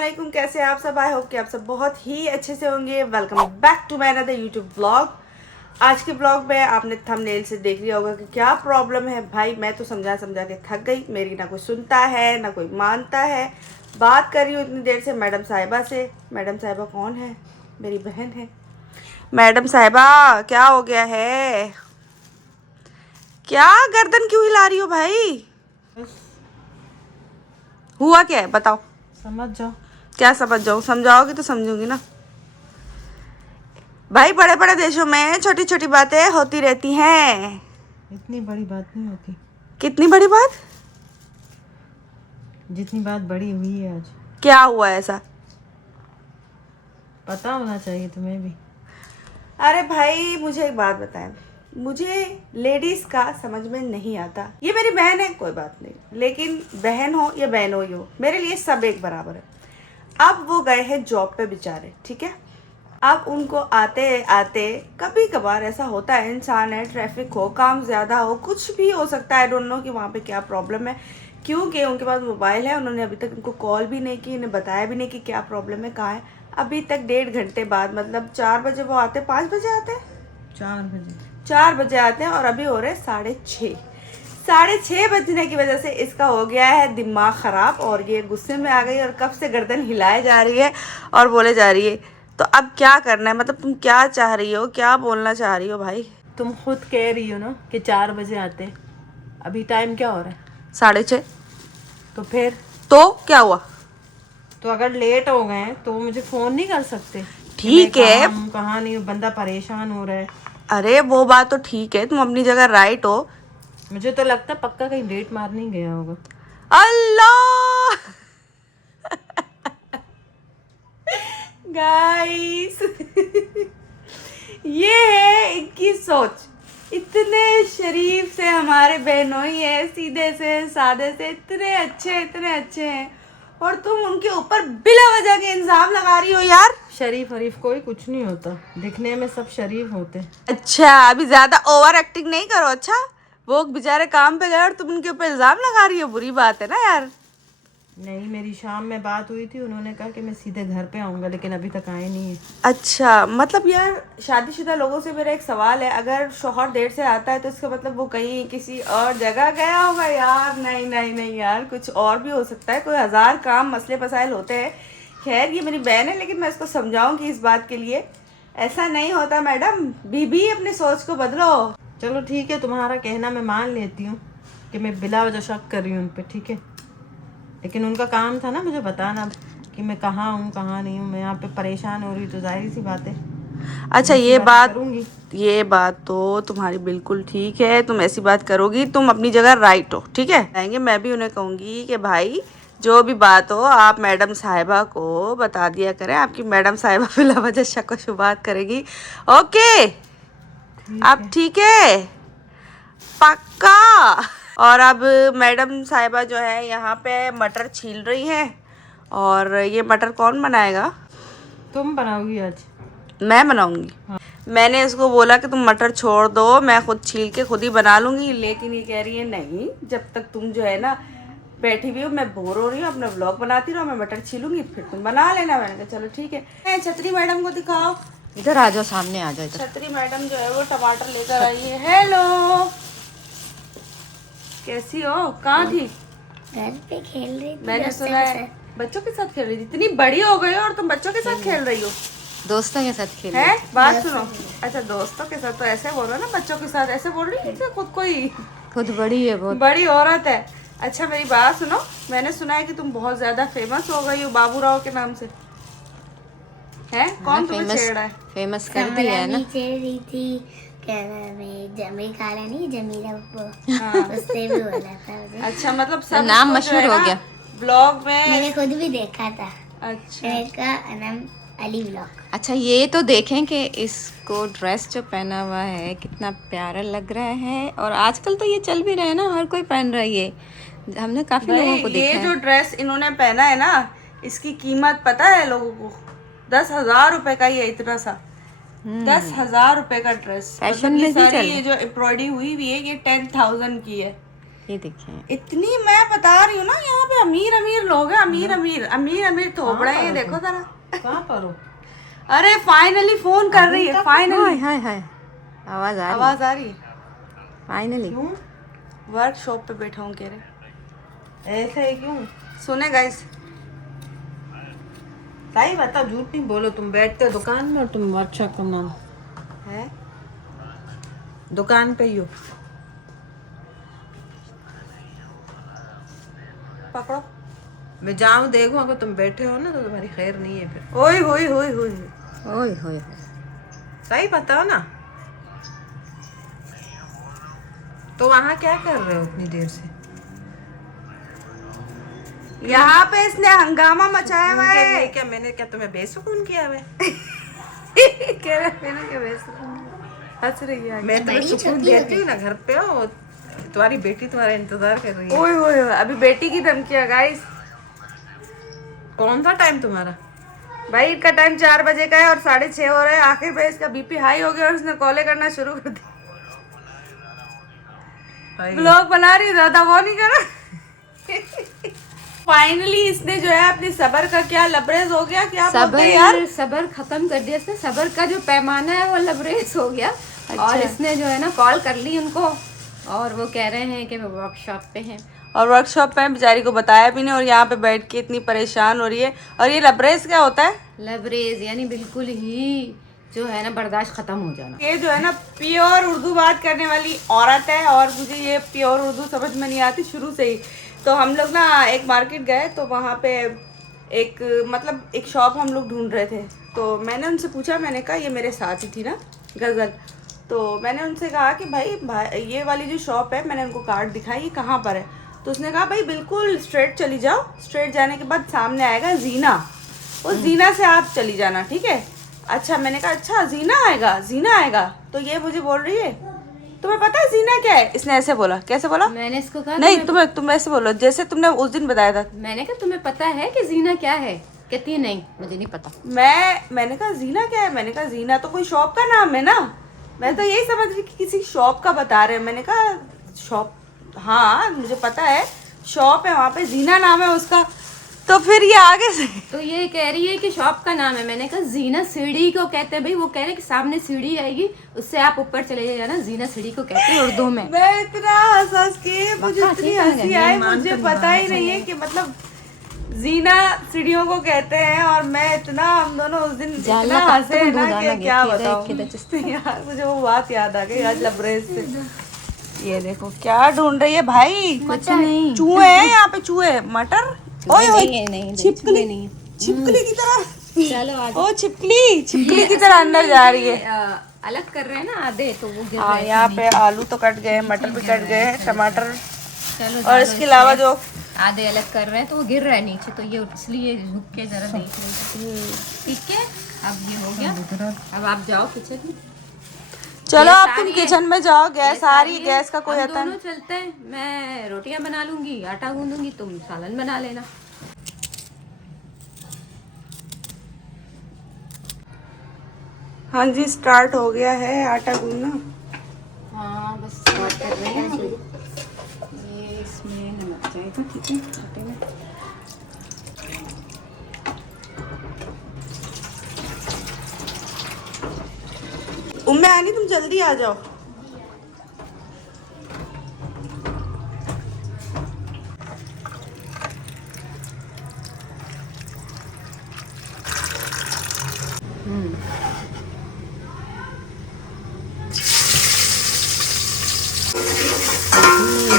अस्सलामुअलैकुम, कैसे हैं आप सब। आई होप कि आप सब बहुत ही अच्छे से होंगे। Welcome back to my another YouTube blog. आज के ब्लॉग में आपने थंबनेल से देख लिया होगा कि क्या प्रॉब्लम है। भाई मैं तो समझा समझा के थक गई। मेरी ना कोई सुनता है ना कोई मानता है। बात कर रही हूँ इतनी देर से मैडम साहिबा से। मैडम साहिबा कौन है? मेरी बहन है। मैडम साहिबा क्या हो गया है? क्या गर्दन क्यों हिला रही हो भाई? हुआ क्या है बताओ। समझ जाओ। क्या समझ जाऊँ? समझाओगी तो समझूंगी ना। भाई बड़े बड़े देशों में छोटी छोटी बातें होती रहती हैं। इतनी बड़ी बात नहीं होती। कितनी बड़ी बात? जितनी बात बड़ी हुई है आज। क्या हुआ ऐसा? पता होना चाहिए तुम्हें भी। अरे भाई मुझे एक बात बताएं। मुझे लेडीज का समझ में नहीं आता। ये मेरी बहन है कोई बात नहीं, लेकिन बहन हो या बहनोई हो मेरे लिए सब एक बराबर है। अब वो गए हैं जॉब पे बेचारे, ठीक है। अब उनको आते आते कभी कभार ऐसा होता है, इंसान है, ट्रैफिक हो, काम ज़्यादा हो, कुछ भी हो सकता है। आई डोंट नो कि वहाँ पे क्या प्रॉब्लम है, क्योंकि उनके पास मोबाइल है। उन्होंने अभी तक उनको कॉल भी नहीं की, उन्हें बताया भी नहीं कि क्या प्रॉब्लम है, कहाँ है। अभी तक 1.5 घंटे बाद, मतलब 4 बजे वो आते, 5 बजे आते हैं, 4 बजे आते हैं और अभी हो रहे 6:30। 6:30 बजने की वजह से इसका हो गया है दिमाग ख़राब और ये गुस्से में आ गई और कब से गर्दन हिलाए जा रही है और बोले जा रही है। तो अब क्या करना है? मतलब तुम क्या चाह रही हो, क्या बोलना चाह रही हो भाई? तुम खुद कह रही हो ना कि 4 बजे आते हैं। अभी टाइम क्या हो रहा है? 6:30। तो फिर तो क्या हुआ? तो अगर लेट हो गए तो मुझे फोन नहीं कर सकते? ठीक है। कहाँ नहीं, बंदा परेशान हो रहा है। अरे वो बात तो ठीक है, तुम अपनी जगह राइट हो। मुझे तो लगता है पक्का कहीं डेट मारने ही गया होगा। अल्लाह गाइस ये है इनकी सोच। इतने शरीफ से हमारे बहनोई है, सीधे से सादे से, इतने अच्छे हैं, और तुम उनके ऊपर बिला वजह के इल्जाम लगा रही हो यार। शरीफ वरीफ कोई कुछ नहीं होता, दिखने में सब शरीफ होते हैं। अच्छा अभी ज्यादा ओवर एक्टिंग नहीं करो। अच्छा वो बेचारे काम पे गए और तुम उनके ऊपर इल्जाम लगा रही हो, बुरी बात है ना यार। नहीं, मेरी शाम में बात हुई थी, उन्होंने कहा कि मैं सीधे घर पे आऊँगा, लेकिन अभी तक आए नहीं है। अच्छा मतलब यार शादीशुदा लोगों से मेरा एक सवाल है, अगर शौहर देर से आता है तो इसका मतलब वो कहीं किसी और जगह गया होगा यार। नहीं नहीं नहीं यार, कुछ और भी हो सकता है, कोई 1000 काम मसले मसाइल होते हैं। खैर ये मेरी बहन है, लेकिन मैं इसको समझाऊंगी इस बात के लिए। ऐसा नहीं होता मैडम, बीबी अपनी सोच को बदलो। चलो ठीक है, तुम्हारा कहना मैं मान लेती हूँ कि मैं बिला वजह शक कर रही हूँ उन पर, ठीक है। लेकिन उनका काम था ना मुझे बताना कि मैं कहाँ हूँ कहाँ नहीं हूँ। मैं यहाँ पे परेशान हो रही हूँ तो जाहिर सी बात है। अच्छा ये बात तो तुम्हारी बिल्कुल ठीक है, तुम ऐसी बात करोगी, तुम अपनी जगह राइट हो, ठीक है। आएंगे मैं भी उन्हें कहूँगी कि भाई जो भी बात हो आप मैडम साहिबा को बता दिया करें। आपकी मैडम साहिबा बिला वजह शक व शुबात करेगी। ओके अब ठीक है, पक्का। और अब मैडम साहिबा जो है यहाँ पे मटर छील रही हैं, और ये मटर कौन बनाएगा? तुम बनाओगी आज? मैं बनाऊंगी। मैंने इसको बोला कि तुम मटर छोड़ दो, मैं खुद छील के खुद ही बना लूंगी, लेकिन ये कह रही है नहीं, जब तक तुम जो है ना बैठी हुई हो, मैं बोर हो रही हूँ, अपना व्लॉग बनाती रहो, मैं मटर छीलूंगी फिर तुम बना लेना। मैंने कहा चलो ठीक है। छतरी मैडम को दिखाओ, इधर आ जाओ, सामने आ जाओ इधर। छतरी मैडम जो है वो टमाटर लेकर आई है। हेलो कैसी हो? कहाँ थी? घर पे खेल रही थी। मैंने सुना है बच्चों के साथ खेल रही थी। इतनी बड़ी हो गई हो और तुम बच्चों के साथ खेल रही हो? दोस्तों के साथ खेल है बात सुनो। अच्छा दोस्तों के साथ तो ऐसे बोलो ना, बच्चों के साथ ऐसे बोल रही है खुद को ही। खुद बड़ी है, बहुत बड़ी औरत है। अच्छा मेरी बात सुनो, मैंने सुना है कि तुम बहुत ज्यादा फेमस हो गई हो बाबूराव के नाम से। है कौन तुम्हें छेड़ रहा है? फेमस कर दिया है ना। छेड़ रही थी। क्या नाम है, जमी खाला नहीं, जमीला वो, उससे भी बोला था मुझे। अच्छा मतलब सब नाम मशहूर हो गया ब्लॉग में। मैंने खुद भी देखा था। अच्छा का नाम अली ब्लॉग। अच्छा ये तो देखें कि इसको ड्रेस जो पहना हुआ है कितना प्यारा लग रहा है, और आजकल तो ये चल भी रहा है ना, हर कोई पहन रहा है ये। हमने काफी लोगों को देखा ये है। जो ड्रेस इन्होंने पहना है ना, इसकी कीमत पता है लोगों को? 10,000 रुपए का ये इतना सा 10,000 रुपए का ड्रेस। फैशन मतलब ये में भी सारी चल ये जो एम्ब्रॉयडरी हुई है ये 10,000 की है। ये देखिए, इतनी मैं बता रही हूँ ना, यहाँ पे अमीर अमीर लोग हैं, अमीर अमीर अमीर अमीर थोबड़े हैं, देखो जरा। कहाँ पर हो? अरे फाइनली फोन कर रही है, फाइनली हाय हाय, आवाज आ रही, आवाज आ रही है। फाइनली। क्यों वर्कशॉप पे बैठा हूँ कह रहे, ऐसा है? क्यों? सुने गाइस, सही बताओ, झूठ नहीं बोलो। तुम बैठते हो दुकान में और तुम वर्कशॉप का नाम है दुकान पे ही हो। पकड़ो। मैं जाऊँ देखूँ, अगर तुम बैठे हो ना तो तुम्हारी खैर नहीं है फिर। ओए होए होए होए, ओए होए, सही बताओ ना। तो वहाँ क्या कर रहे हो इतनी देर से? यहाँ पे इसने हंगामा मचाया हुआ उनके है। लिए क्या मैंने क्या तुम्हें बेसुकून किया है? कह रहे मैंने क्या वैसे हंस रही है। मैं तुम्हें सुकून देती हूँ ना, घर पे हो, तुम्हारी बेटी तुम्हारा इंतजार कर रही है। ओए होए होए, अभी बेटी की धमकियाँ गाइस। कौन सा टाइम तुम्हारा? भाई इनका टाइम 4 बजे का है और 6:30 हो रहा है। आखिर में इसका बीपी हाई हो गया और उसने कॉलें करना शुरू कर दी। ब्लॉग बना रही, ज्यादा वो नहीं करा। फाइनली इसने जो है अपनी सबर का क्या लबरेज हो गया, क्या बोलते हैं यार, सबर खत्म कर दिया इसने। सबर का जो पैमाना है वो लबरेज हो गया। और इसने जो है ना कॉल कर ली उनको, और वो कह रहे हैं कि वो वर्कशॉप पे हैं। और वर्कशॉप पे बेचारी को बताया भी नहीं और यहाँ पे बैठ के इतनी परेशान हो रही है। और ये लबरेज क्या होता है? लबरेज यानी बिल्कुल ही जो है ना बर्दाश्त खत्म हो जाना। ये जो है ना प्योर उर्दू बात करने वाली औरत है और मुझे ये प्योर उर्दू समझ में नहीं आती शुरू से ही। तो हम लोग ना एक मार्केट गए तो वहाँ पे एक शॉप हम लोग ढूंढ रहे थे। तो मैंने उनसे पूछा, मैंने कहा ये मेरे साथ ही थी ना गज़ल, तो मैंने उनसे कहा कि भाई ये वाली जो शॉप है, मैंने उनको कार्ड दिखाई, ये कहाँ पर है? तो उसने कहा भाई बिल्कुल स्ट्रेट चली जाओ, स्ट्रेट जाने के बाद सामने आएगा जीना, उस जीना से आप चली जाना, ठीक है? अच्छा, मैंने कहा अच्छा जीना आएगा। तो ये मुझे बोल रही है तुम्हें पता है जीना क्या है? इसने ऐसे बोला। कैसे बोला? मैंने इसको कहा नहीं, तुम ऐसे बोलो जैसे तुमने उस दिन बताया था। मैंने कहा तुम्हें पता है कि जीना क्या है? कहती है नहीं मुझे नहीं पता। मैंने कहा जीना क्या है? मैंने कहा जीना तो कोई शॉप का नाम है ना। मैं तो यही समझ रही कि किसी शॉप का बता रहे हैं। मैंने कहा शॉप, हाँ मुझे पता है शॉप है वहाँ पे, जीना नाम है उसका। तो फिर ये आगे से तो ये कह रही है कि शॉप का नाम है। मैंने कहा जीना सीढ़ी को कहते हैं भाई। वो कह रहे हैं कि सामने सीढ़ी आएगी, उससे आप ऊपर चले जाना, जीना सीढ़ी को कहते हैं उर्दू में। मैं इतना हंस के मुझे इतनी हंसी आई, मुझे पता ही नहीं है कि मतलब जीना सीढ़ियों को कहते हैं। और मैं इतना, हम दोनों उस दिन इतना हंसे ना कि क्या बताऊं यार। मुझे वो बात याद आ गई आज लबरेज से। ये देखो क्या ढूंढ रही है भाई, कुछ नहीं, चूहे हैं यहाँ पे, चूहे मटर। ओए नहीं छिपकली की तरह, चलो आज ओ छिपकली की तरह अंदर जा रही है। अलग कर रहे हैं ना आधे, तो वो गिर हाँ, रहे हैं। यहाँ पे आलू तो कट गए, मटर भी कट गए हैं, टमाटर, चलो और इसके अलावा जो आधे अलग कर रहे हैं तो वो गिर रहा है नीचे, तो ये इसलिए झुक के जरा देख लेते। ठीक है, अब ये हो गया। अब आप जाओ किचन में। चलो गैस अब आ तुम रही है। किचन में जाओ, गैस आ रही है, है। गैस का कोई हम आता दोनों नहीं। चलते हैं, मैं रोटियां बना लूंगी, आटा गूंदूंगी, तुम सालन बना लेना। हाँ जी, स्टार्ट हो गया है आटा गूंदना। हाँ बस स्टार्ट कर रहे हैं। ये इसमें नमक जाएगा, ठीक है, आटे में। उम्मे आनी, तुम जल्दी आ जाओ।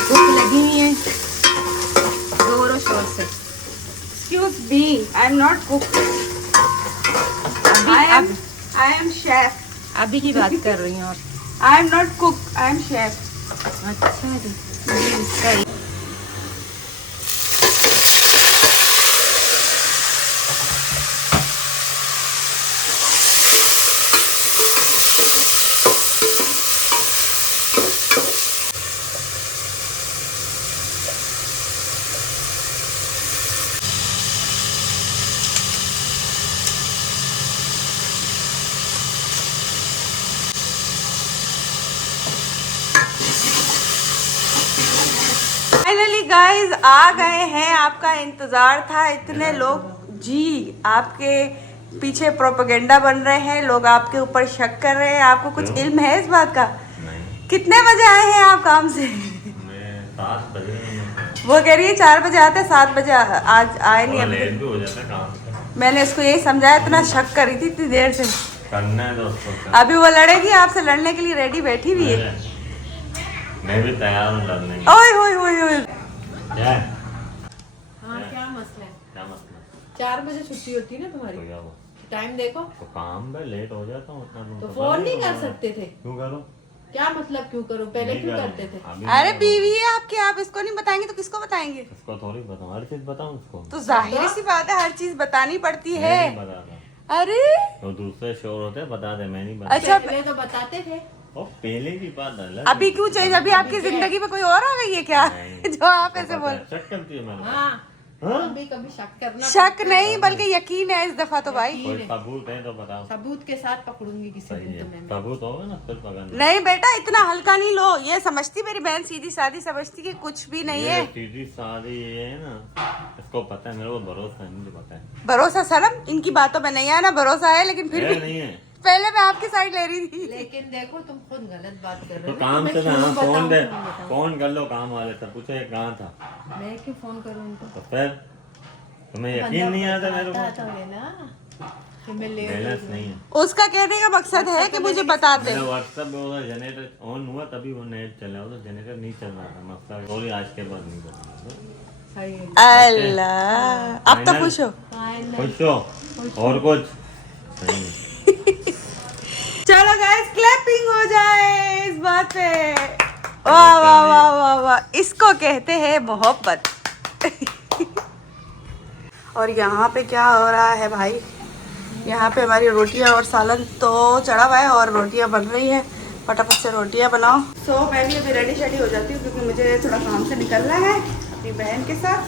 भूख लगी हुई है जोरों शोर से। Excuse me, I am not cook. I am chef. अभी की बात कर रही हूँ। I am not cook. I am chef. अच्छा जी, सही। फाइनली गाइस आ गए हैं, आपका इंतजार था। इतने लोग जी आपके पीछे प्रोपेगेंडा बन रहे हैं, लोग आपके ऊपर शक कर रहे हैं। आपको कुछ इल्म है इस बात का? नहीं। कितने बजे आए हैं आप काम से? मैं 7 बजे वो कह रही है 4 बजे आते, 7 बजे आज आए नहीं लेट अभी। भी हो जाता है काम से। मैंने इसको यही समझाया, इतना शक करी थी इतनी देर से। करना है दोस्तों का। अभी वो लड़ेगी आपसे, लड़ने के लिए रेडी बैठी हुई है। मैं भी तैयार हूँ लड़ने के ओए होए होए होए। लिए। क्या है? हाँ क्या मसला है? क्या मतलब? 4 बजे छुट्टी होती है ना तो तुम्हारी, क्या हुआ? टाइम देखो। तो काम में लेट हो जाता हूँ उतना। तो फोन नहीं कर सकते थे? क्यों करो? क्या मतलब क्यों करो, पहले नहीं क्यों करूँ। करते थे? अभी अरे नहीं बीवी है आपकी, आप इसको नहीं बताएंगे तो किसको बताएंगे? करूँ। उसको थोड़ी बताऊँ, हर चीज बताऊँ उसको। तो जाहिर सी बात है, हर चीज बतानी पड़ती है। मैं नहीं बताता। अरे तो दूसरे शोर होते हैं, बता दे, मैं नहीं बताता। अच्छा पहले तो बताते थे। और पहले की बात अलग। अभी क्यों चाहिए? अभी आपकी जिंदगी में कोई और आ गई है क्या नहीं। जो आप उसको ऐसे पता है, बोल? शक करती है मैंने। हाँ हाँ? कभी कभी शक करना शक पड़ता है। नहीं बल्कि यकीन है इस दफा तो भाई। कोई सबूत है तो बताओ। सबूत के साथ पकड़ूंगी किसी सही दिन है, तुम्हें मैं। सबूत होगा ना फिर पकड़ना। नहीं बेटा इतना हल्का नहीं लो, ये समझती मेरी बहन सीधी सादी समझती कि कुछ भी नहीं ये है। सीधी सादी ये है ना, इसको पता है, मेरे को भरोसा है, मुझे पता है। भरोसा सनम इनकी बातों में नहीं है ना, भरोसा है लेकिन फिर है भी नहीं है पहले मैं आपकी साइड ले रही थी। लेकिन देखो तुम खुद गलत बात कर रहे तो हो। काम मैं से ना, क्यों हाँ, फोन बताऊं, दे, क्यों बताऊं? फोन कर लो काम वाले से, पूछो ये कहाँ था। मैं क्यों फोन करूं उनको? तो फिर तुम्हें यकीन नहीं आता मेरे बता को? तो है ना कि मैं ले बैलेंस नहीं है। उसका कहने का मकसद है कि मुझे बता दे। मेरा व्हाट्सएप में वो जनरेटर ऑन हुआ तभी वो नेट चला, वो तो जनरेटर नहीं चल रहा था। मसला सॉरी, आज के बाद नहीं करूँगा। सही है। अल्लाह अब तो खुश हो। खुश हो और कुछ सही नहीं। चलो गाइस क्लैपिंग हो जाए इस बात पे। वाह वाह वाह वाह वाह, इसको कहते हैं मोहब्बत। और यहाँ पे क्या हो रहा है भाई? यहाँ पे हमारी रोटियाँ और सालन तो चढ़ा हुआ है और रोटियाँ बन रही हैं। फटाफट से रोटियाँ बनाओ। सो मैं भी अभी रेडी शेडी हो जाती हूँ क्योंकि मुझे थोड़ा काम से निकलना है अपनी बहन के साथ,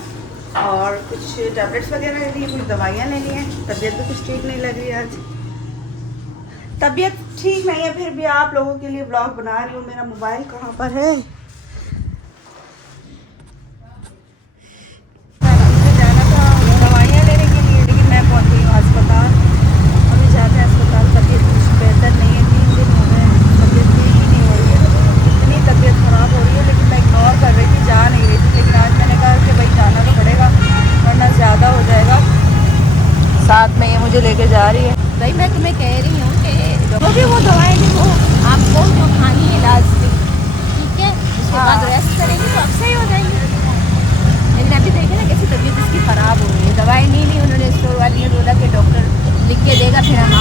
और कुछ टैबलेट्स वगैरह लेनी है, कुछ दवाइयाँ लेनी है। तबीयत भी कुछ ठीक नहीं लग रही है आज, तबीयत ठीक नहीं है, फिर भी आप लोगों के लिए ब्लॉग बना रही हूँ। मेरा मोबाइल कहाँ पर है? मुझे जाना था दवाइयाँ लेने के लिए, लेकिन मैं पहुँच गई हूँ अस्पताल। अभी जाते हैं अस्पताल। तबीयत कुछ बेहतर नहीं है, 3 दिन हो गए तबीयत ठीक ही नहीं हो रही है। इतनी तबीयत ख़राब हो रही है, लेकिन मैं इग्नोर कर रही थी, जा नहीं रही थी। लेकिन आज मैंने कहा कि भाई जाना तो पड़ेगा वरना ज़्यादा हो जाएगा। साथ में ये मुझे लेके जा रही है। भाई मैं तुम्हें कह रही हूँ कि जो भी वो दवाएं थी वो आपको जो खानी है इलाज की, ठीक है, उसके बाद रेस्ट करेंगे तो अब सही हो जाएंगे। लेकिन अभी देखे ना कैसी तबीयत इसकी ख़राब हो रही है। दवाई नहीं ली उन्होंने, स्टोर वाली ने बोला कि डॉक्टर लिख के देगा फिर हम